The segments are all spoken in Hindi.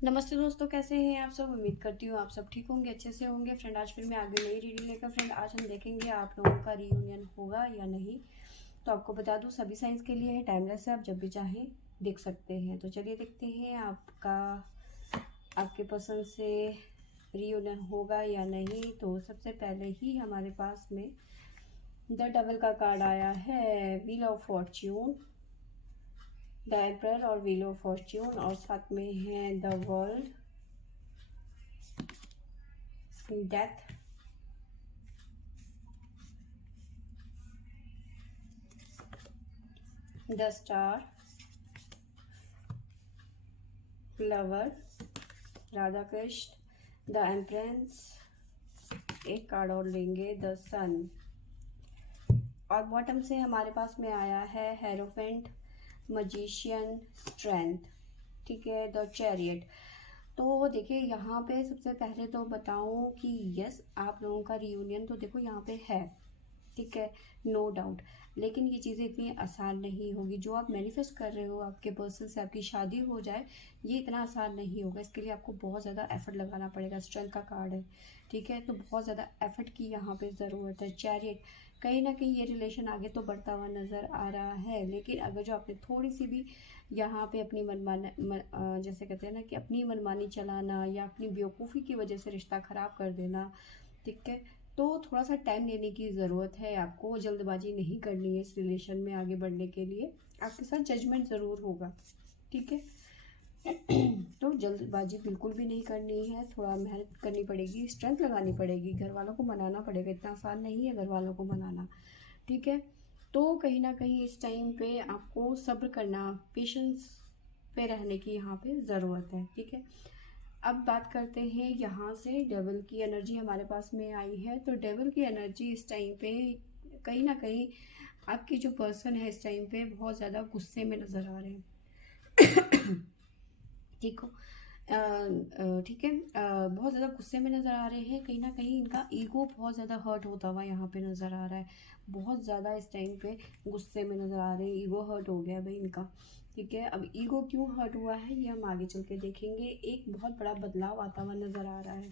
नमस्ते दोस्तों, कैसे हैं आप सब। उम्मीद करती हूँ आप सब ठीक होंगे, अच्छे से होंगे। फ्रेंड, आज फिर मैं आगे नई रीडिंग लेकर फ्रेंड आज हम देखेंगे आप लोगों का रीयूनियन होगा या नहीं। तो आपको बता दूँ सभी साइंस के लिए है, टाइमलेस है, आप जब भी चाहें देख सकते हैं। तो चलिए देखते हैं आपके पसंद से रीयूनियन होगा या नहीं। तो सबसे पहले ही हमारे पास में द डबल का कार्ड आया है, wheel of fortune, the emperor और व्हील ऑफ फॉर्च्यून, और साथ में है the world, death, the star, flower, Radha Krishna, the empress, एक कार्ड और लेंगे द सन, और बॉटम से हमारे पास में आया है हेरोफेंट, मजिशियन, स्ट्रेंथ। ठीक है, द चैरियट। तो देखिए यहाँ पे सबसे पहले तो बताऊं कि यस, आप लोगों का रियूनियन तो देखो यहाँ पे है, ठीक है, नो डाउट। लेकिन ये चीज़ें इतनी आसान नहीं होगी। जो आप मैनिफेस्ट कर रहे हो आपके पर्सन से आपकी शादी हो जाए, ये इतना आसान नहीं होगा। इसके लिए आपको बहुत ज़्यादा एफर्ट लगाना पड़ेगा। स्ट्रेंथ का कार्ड है, ठीक है, तो बहुत ज़्यादा एफर्ट की यहाँ पे ज़रूरत है। चैरियट, कहीं ना कहीं ये रिलेशन आगे तो बढ़ता हुआ नज़र आ रहा है, लेकिन अगर जो आपने थोड़ी सी भी यहाँ पे अपनी जैसे कहते हैं ना कि अपनी मनमानी चलाना या अपनी बेवकूफ़ी की वजह से रिश्ता ख़राब कर देना, ठीक है, तो थोड़ा सा टाइम लेने की ज़रूरत है। आपको जल्दबाजी नहीं करनी है इस रिलेशन में आगे बढ़ने के लिए। आपके साथ जजमेंट ज़रूर होगा, ठीक है। तो जल्दबाजी बिल्कुल भी नहीं करनी है, थोड़ा मेहनत करनी पड़ेगी, स्ट्रेंथ लगानी पड़ेगी, घर वालों को मनाना पड़ेगा। इतना आसान नहीं है घर वालों को मनाना, ठीक है। तो कहीं ना कहीं इस टाइम पे आपको सब्र करना, पेशेंस पे रहने की यहाँ पे ज़रूरत है, ठीक है। अब बात करते हैं यहाँ से, डेविल की एनर्जी हमारे पास में आई है। तो डेविल की एनर्जी इस टाइम पे कहीं ना कहीं आपकी जो पर्सन है इस टाइम पे बहुत ज़्यादा गुस्से में नज़र आ रहे हैं। ठीक हो, ठीक है, बहुत ज़्यादा गुस्से में नज़र आ रहे हैं। कहीं ना कहीं इनका ईगो बहुत ज़्यादा हर्ट होता हुआ यहाँ पे नज़र आ रहा है। बहुत ज़्यादा इस टाइम पे गुस्से में नज़र आ रहे हैं, ईगो हर्ट हो गया भाई इनका, ठीक है। अब ईगो क्यों हर्ट हुआ है ये हम आगे चल के देखेंगे। एक बहुत बड़ा बदलाव आता हुआ नज़र आ रहा है।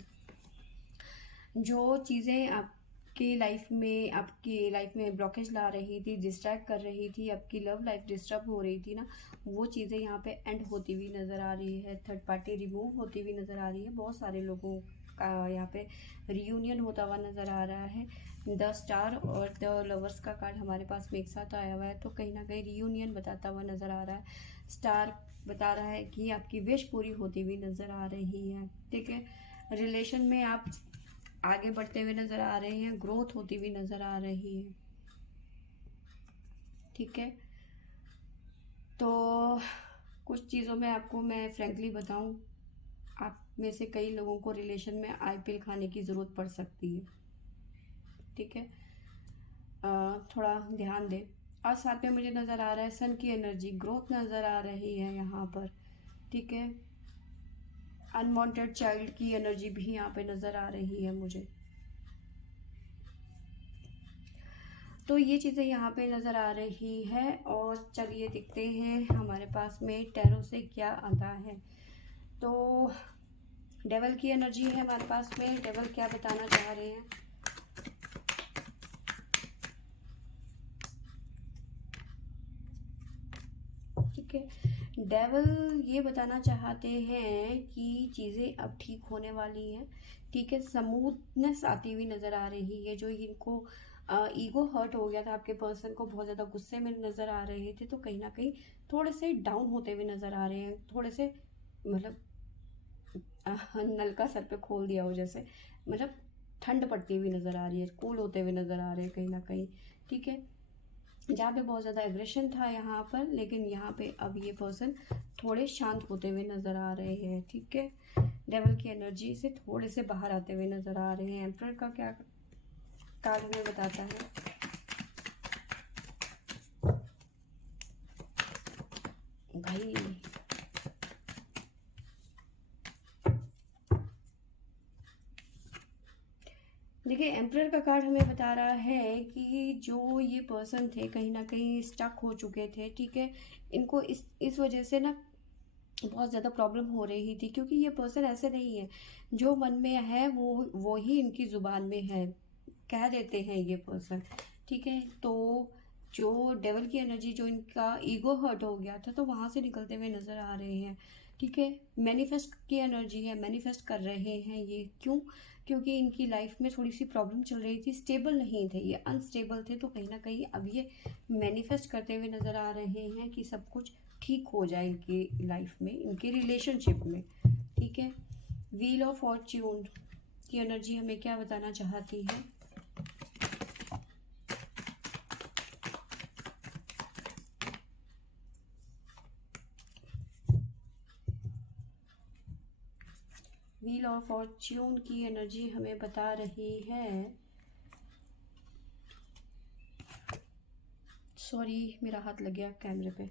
जो चीज़ें आपकी लाइफ में ब्लॉकेज ला रही थी, डिस्ट्रैक्ट कर रही थी, आपकी लव लाइफ डिस्टर्ब हो रही थी ना, वो चीज़ें यहाँ पे एंड होती हुई नज़र आ रही है। थर्ड पार्टी रिमूव होती हुई नज़र आ रही है। बहुत सारे लोगों का यहाँ पे रियूनियन होता हुआ नज़र आ रहा है। द स्टार और द लवर्स का कार्ड हमारे पास में एक साथ आया हुआ है, तो कहीं ना कहीं रियूनियन बताता हुआ नज़र आ रहा है। स्टार बता रहा है कि आपकी विश पूरी होती हुई नज़र आ रही है, ठीक है। रिलेशन में आप आगे बढ़ते हुए नज़र आ रहे हैं, ग्रोथ होती हुई नज़र आ रही है, ठीक है। तो कुछ चीज़ों में आपको मैं फ्रैंकली बताऊं, आप में से कई लोगों को रिलेशन में आईपीएल खाने की ज़रूरत पड़ सकती है, ठीक है। थोड़ा ध्यान दें। और साथ में मुझे नज़र आ रहा है सन की एनर्जी, ग्रोथ नज़र आ रही है यहाँ पर, ठीक है। अनवांटेड चाइल्ड की एनर्जी भी यहाँ पे नज़र आ रही है मुझे। तो ये चीज़ें यहाँ पे नज़र आ रही है। और चलिए देखते हैं हमारे पास में टैरो से क्या आता है। तो डेवल की एनर्जी है हमारे पास में। डेवल क्या बताना चाह रहे हैं, ठीक है। डेवल ये बताना चाहते हैं कि चीज़ें अब ठीक होने वाली हैं, ठीक है। स्मूथनेस आती हुई नज़र आ रही है। जो इनको ईगो हर्ट हो गया था, आपके पर्सन को बहुत ज़्यादा गुस्से में नज़र आ रहे थे, तो कहीं ना कहीं थोड़े से डाउन होते हुए नज़र आ रहे हैं। थोड़े से मतलब नलका सर पे खोल दिया हो जैसे, मतलब ठंड पड़ती हुई नज़र आ रही है, कूल होते हुए नज़र आ रहे हैं कहीं ना कहीं, ठीक है। जहाँ पे बहुत ज़्यादा एग्रेशन था यहाँ पर, लेकिन यहाँ पे अब ये पर्सन थोड़े शांत होते हुए नज़र आ रहे हैं, ठीक है। डेवल की एनर्जी से थोड़े से बाहर आते हुए नज़र आ रहे हैं। एम्परर का क्या कार्ड हमें बताता है, भाई देखिए एम्परर का कार्ड हमें बता रहा है कि जो ये पर्सन थे कहीं ना कहीं स्टक हो चुके थे, ठीक है। इनको इस वजह से ना बहुत ज़्यादा प्रॉब्लम हो रही थी, क्योंकि ये पर्सन ऐसे नहीं है, जो मन में है वो ही इनकी ज़ुबान में है, कह देते हैं ये पर्सन। ठीक है, तो जो डेवल की एनर्जी, जो इनका ईगो हर्ट हो गया था, तो वहाँ से निकलते हुए नज़र आ रहे हैं। ठीक है, मैनिफेस्ट की एनर्जी है, मैनिफेस्ट कर रहे हैं ये। क्यों? क्योंकि इनकी लाइफ में थोड़ी सी प्रॉब्लम चल रही थी, स्टेबल नहीं थे, ये अनस्टेबल थे, तो कहीं ना कहीं अब ये मैनिफेस्ट करते हुए नज़र आ रहे हैं कि सब कुछ ठीक हो जाए इनकी लाइफ में, इनके रिलेशनशिप में। ठीक है, व्हील ऑफ फॉर्च्यून की एनर्जी हमें क्या बताना चाहती है? व्हील ऑफ फॉर्च्यून की एनर्जी हमें बता रही है, सॉरी मेरा हाथ लग गया कैमरे पे।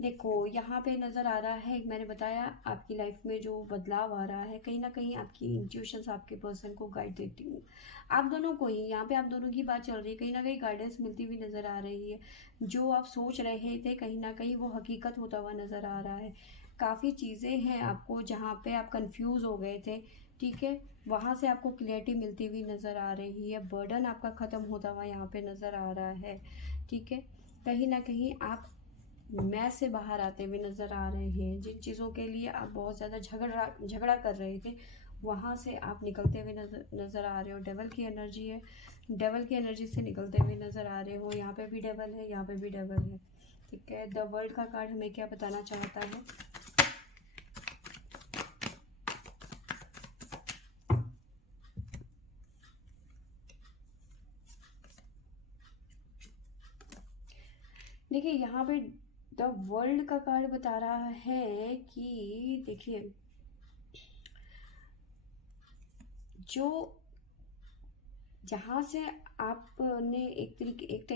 देखो यहाँ पे नज़र आ रहा है, मैंने बताया आपकी लाइफ में जो बदलाव आ रहा है, कहीं ना कहीं आपकी इंट्यूशंस आपके पर्सन को गाइड देती हूँ, आप दोनों को ही। यहाँ पे आप दोनों की बात चल रही है, कहीं ना कहीं गाइडेंस मिलती हुई नज़र आ रही है। जो आप सोच रहे थे कहीं ना कहीं वो हकीकत होता हुआ नज़र आ रहा है। काफ़ी चीज़ें हैं आपको जहाँ पे आप कंफ्यूज हो गए थे, ठीक है, वहाँ से आपको क्लियरिटी मिलती हुई नज़र आ रही है। बर्डन आपका ख़त्म होता हुआ यहाँ पे नज़र आ रहा है। ठीक है, कहीं ना कहीं आप मैं से बाहर आते हुए नज़र आ रहे हैं। जिन चीज़ों के लिए आप बहुत ज़्यादा झगड़ा कर रहे थे, वहाँ से आप निकलते हुए नज़र आ रहे हो। डेवल की एनर्जी है, डेवल की एनर्जी से निकलते हुए नज़र आ रहे हो। यहाँ पे भी डेवल है, यहाँ पे भी डेवल है। ठीक है, द वर्ल्ड का कार्ड हमें क्या बताना चाहता है? देखिए यहाँ पे द वर्ल्ड का कार्ड बता रहा है कि देखिए, जो जहाँ से आपने एक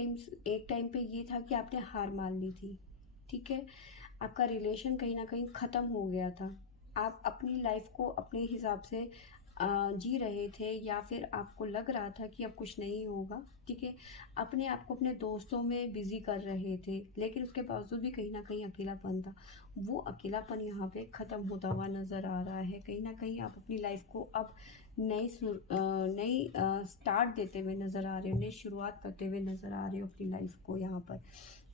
टाइम पे ये था कि आपने हार मान ली थी। ठीक है, आपका रिलेशन कहीं ना कहीं ख़त्म हो गया था। आप अपनी लाइफ को अपने हिसाब से जी रहे थे, या फिर आपको लग रहा था कि अब कुछ नहीं होगा। ठीक है, अपने आप को अपने दोस्तों में बिजी कर रहे थे, लेकिन उसके बावजूद भी कहीं ना कहीं अकेलापन था। वो अकेलापन यहाँ पे ख़त्म होता हुआ नज़र आ रहा है। कहीं ना कहीं आप अपनी लाइफ को अब नई स्टार्ट देते हुए नज़र आ रहे हो, नई शुरुआत करते हुए नज़र आ रहे हो अपनी लाइफ को। यहाँ पर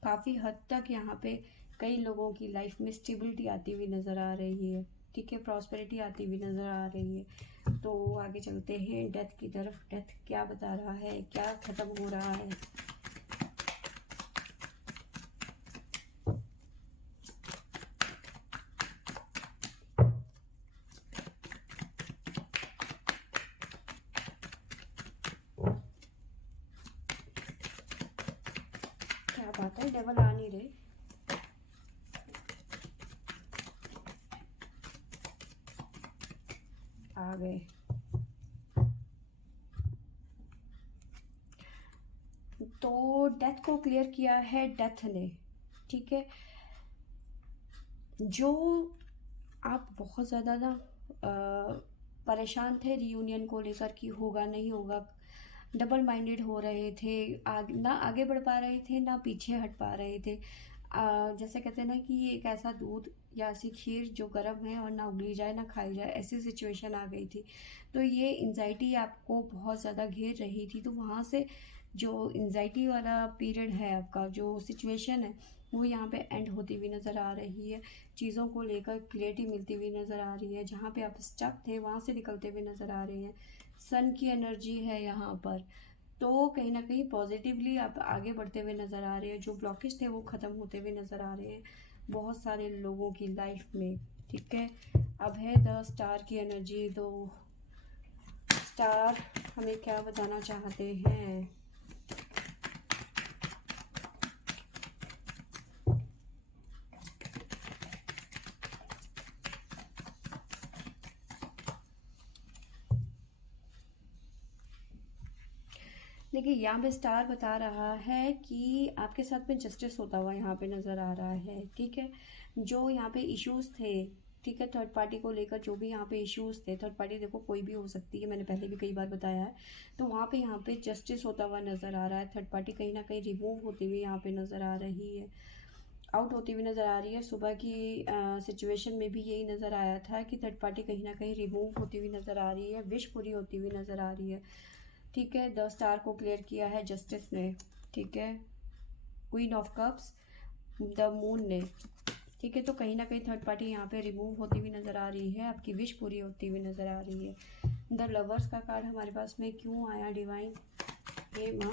काफ़ी हद तक यहाँ पे कई लोगों की लाइफ में स्टेबिलिटी आती हुई नज़र आ रही है। ठीक है, प्रॉस्पेरिटी आती हुई नज़र आ रही है। तो आगे चलते हैं डेथ की तरफ। डेथ क्या बता रहा है, क्या ख़त्म हो रहा है? क्या बात है, डेवल आ नहीं रहे। आ गए। तो डेथ को क्लियर किया है डेथ ने। ठीक है, जो आप बहुत ज़्यादा ना परेशान थे रियूनियन को लेकर कि होगा नहीं होगा, डबल माइंडेड हो रहे थे, ना आगे बढ़ पा रहे थे ना पीछे हट पा रहे थे। जैसे कहते हैं ना कि ये एक ऐसा दूध या ऐसी खीर जो गर्म है और ना उगली जाए ना खाई जाए, ऐसी सिचुएशन आ गई थी। तो ये एंजाइटी आपको बहुत ज़्यादा घेर रही थी, तो वहाँ से जो एंजाइटी वाला पीरियड है, आपका जो सिचुएशन है, वो यहाँ पे एंड होती हुई नज़र आ रही है। चीज़ों को लेकर क्लियरिटी मिलती हुई नज़र आ रही है। जहाँ पे आप स्टक थे वहाँ से निकलते हुए नज़र आ रहे हैं। सन की एनर्जी है यहाँ पर, तो कहीं ना कहीं पॉजिटिवली आप आगे बढ़ते हुए नज़र आ रहे हैं। जो ब्लॉकेज थे वो ख़त्म होते हुए नज़र आ रहे हैं बहुत सारे लोगों की लाइफ में। ठीक है, अब है द स्टार की एनर्जी। दो स्टार हमें क्या बताना चाहते हैं? देखिए यहाँ पे स्टार बता रहा है कि आपके साथ में जस्टिस होता हुआ यहाँ पे नज़र आ रहा है। ठीक है, जो यहाँ पे इश्यूज थे, ठीक है, थर्ड पार्टी को लेकर जो भी यहाँ पे इश्यूज थे, थर्ड पार्टी देखो कोई भी हो सकती है, मैंने पहले भी कई बार बताया है। तो वहाँ पे यहाँ पे जस्टिस होता हुआ नज़र आ रहा है। थर्ड पार्टी कहीं ना कहीं रिमूव होती हुई यहाँ पे नज़र आ रही है। आउट होती हुई नज़र आ रही है। सुबह की सिचुएशन में भी यही नज़र आया था कि थर्ड पार्टी कहीं ना कहीं रिमूव होती हुई नज़र आ रही है, विश पूरी होती हुई नज़र आ रही है। ठीक है, 10 स्टार को क्लियर किया है जस्टिस ने। ठीक है, queen of cups, the moon ने। ठीक है, तो कहीं ना कहीं थर्ड पार्टी यहाँ पे रिमूव होती हुई नज़र आ रही है, आपकी विश पूरी होती हुई नज़र आ रही है। द लवर्स का कार्ड हमारे पास में क्यों आया डिवाइन? हे माँ,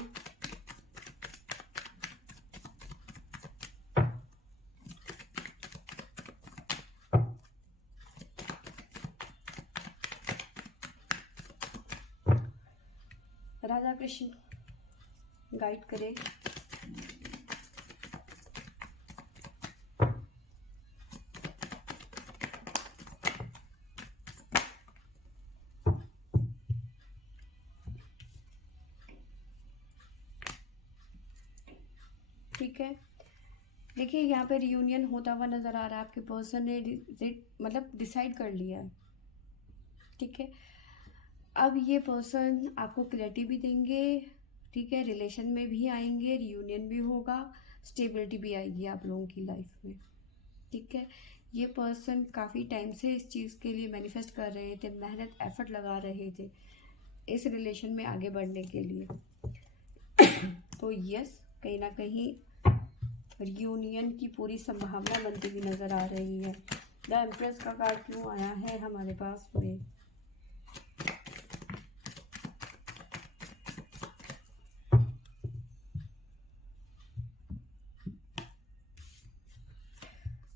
राधा कृष्ण गाइड करे। ठीक है, देखिए यहाँ पे रियूनियन होता हुआ नज़र आ रहा है। आपके पर्सन ने मतलब डिसाइड कर लिया है। ठीक है, अब ये पर्सन आपको क्लैरिटी भी देंगे। ठीक है, रिलेशन में भी आएंगे, रियूनियन भी होगा, स्टेबिलिटी भी आएगी आप लोगों की लाइफ में। ठीक है, ये पर्सन काफ़ी टाइम से इस चीज़ के लिए मैनिफेस्ट कर रहे थे, मेहनत एफर्ट लगा रहे थे इस रिलेशन में आगे बढ़ने के लिए। तो यस, कहीं ना कहीं रियूनियन की पूरी संभावना बनती हुई नज़र आ रही है। द एम्प्रेस का कार्ड क्यों आया है हमारे पास में?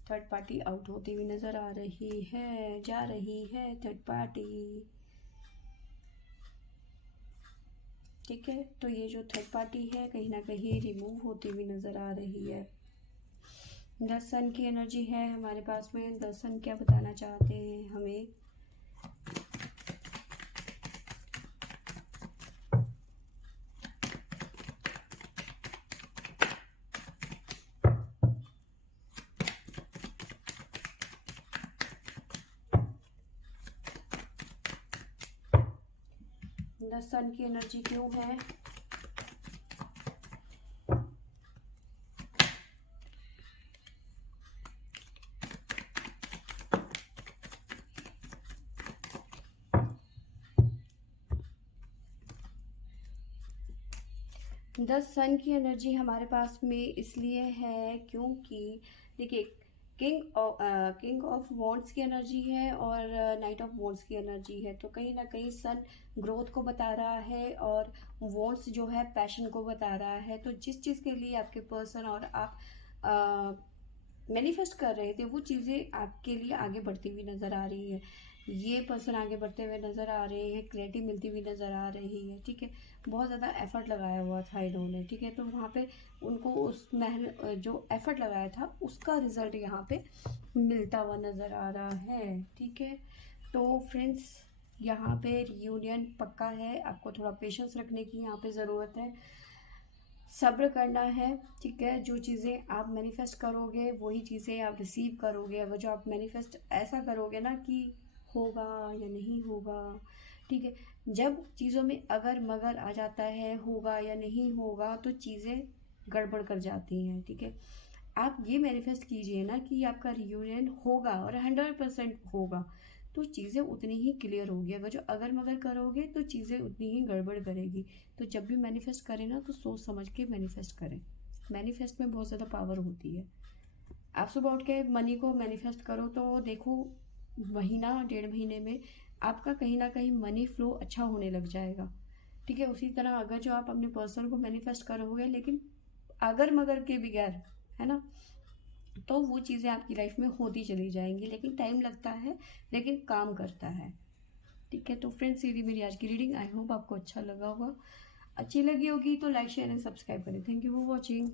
थर्ड पार्टी आउट होती हुई नज़र आ रही है, जा रही है थर्ड पार्टी। ठीक है, तो ये जो थर्ड पार्टी है कहीं ना कहीं रिमूव होती हुई नज़र आ रही है। 10 सन की एनर्जी है हमारे पास में। 10 सन क्या बताना चाहते हैं हमें? द सन की एनर्जी क्यों है? द सन की एनर्जी हमारे पास में इसलिए है क्योंकि देखिए, किंग ऑफ वॉन्ड्स की एनर्जी है और नाइट ऑफ वॉन्ड्स की एनर्जी है। तो कहीं ना कहीं सन ग्रोथ को बता रहा है और वॉन्ड्स जो है पैशन को बता रहा है। तो जिस चीज़ के लिए आपके पर्सन और आप मैनिफेस्ट कर रहे थे वो चीज़ें आपके लिए आगे बढ़ती हुई नज़र आ रही है। ये पर्सन आगे बढ़ते हुए नज़र आ रहे हैं, क्लैरिटी मिलती हुई नज़र आ रही है। ठीक है, बहुत ज़्यादा एफर्ट लगाया हुआ था इन्होंने। ठीक है, तो वहाँ पे उनको उस जो एफर्ट लगाया था उसका रिजल्ट यहाँ पे मिलता हुआ नज़र आ रहा है। ठीक है, तो फ्रेंड्स यहाँ पे रियूनियन पक्का है। आपको थोड़ा पेशेंस रखने की यहाँ पे ज़रूरत है, सब्र करना है। ठीक है, जो चीज़ें आप मैनिफेस्ट करोगे वही चीज़ें आप रिसीव करोगे। अगर जो आप मैनिफेस्ट ऐसा करोगे ना कि होगा या नहीं होगा, ठीक है, जब चीज़ों में अगर मगर आ जाता है, होगा या नहीं होगा, तो चीज़ें गड़बड़ कर जाती हैं। ठीक है, आप ये मैनिफेस्ट कीजिए ना कि आपका रियूनियन होगा और 100% होगा, तो चीज़ें उतनी ही क्लियर होगी। अगर जो अगर मगर करोगे तो चीज़ें उतनी ही गड़बड़ करेगी। तो जब भी मैनिफेस्ट करें ना तो सोच समझ के मैनिफेस्ट करें। मैनिफेस्ट में बहुत ज़्यादा पावर होती है। आप सुबह उठ के मनी को मैनिफेस्ट करो तो देखो महीना 1.5 महीने में आपका कहीं ना कहीं मनी फ्लो अच्छा होने लग जाएगा। ठीक है, उसी तरह अगर जो आप अपने पर्सन को मैनिफेस्ट करोगे लेकिन अगर मगर के बगैर, है ना, तो वो चीज़ें आपकी लाइफ में होती चली जाएंगी। लेकिन टाइम लगता है, लेकिन काम करता है। ठीक है, तो फ्रेंड्स ये थी मेरी आज की रीडिंग। आई होप आपको अच्छा लगा होगा। अच्छी लगी होगी तो लाइक शेयर एंड सब्सक्राइब करें। Thank you for watching.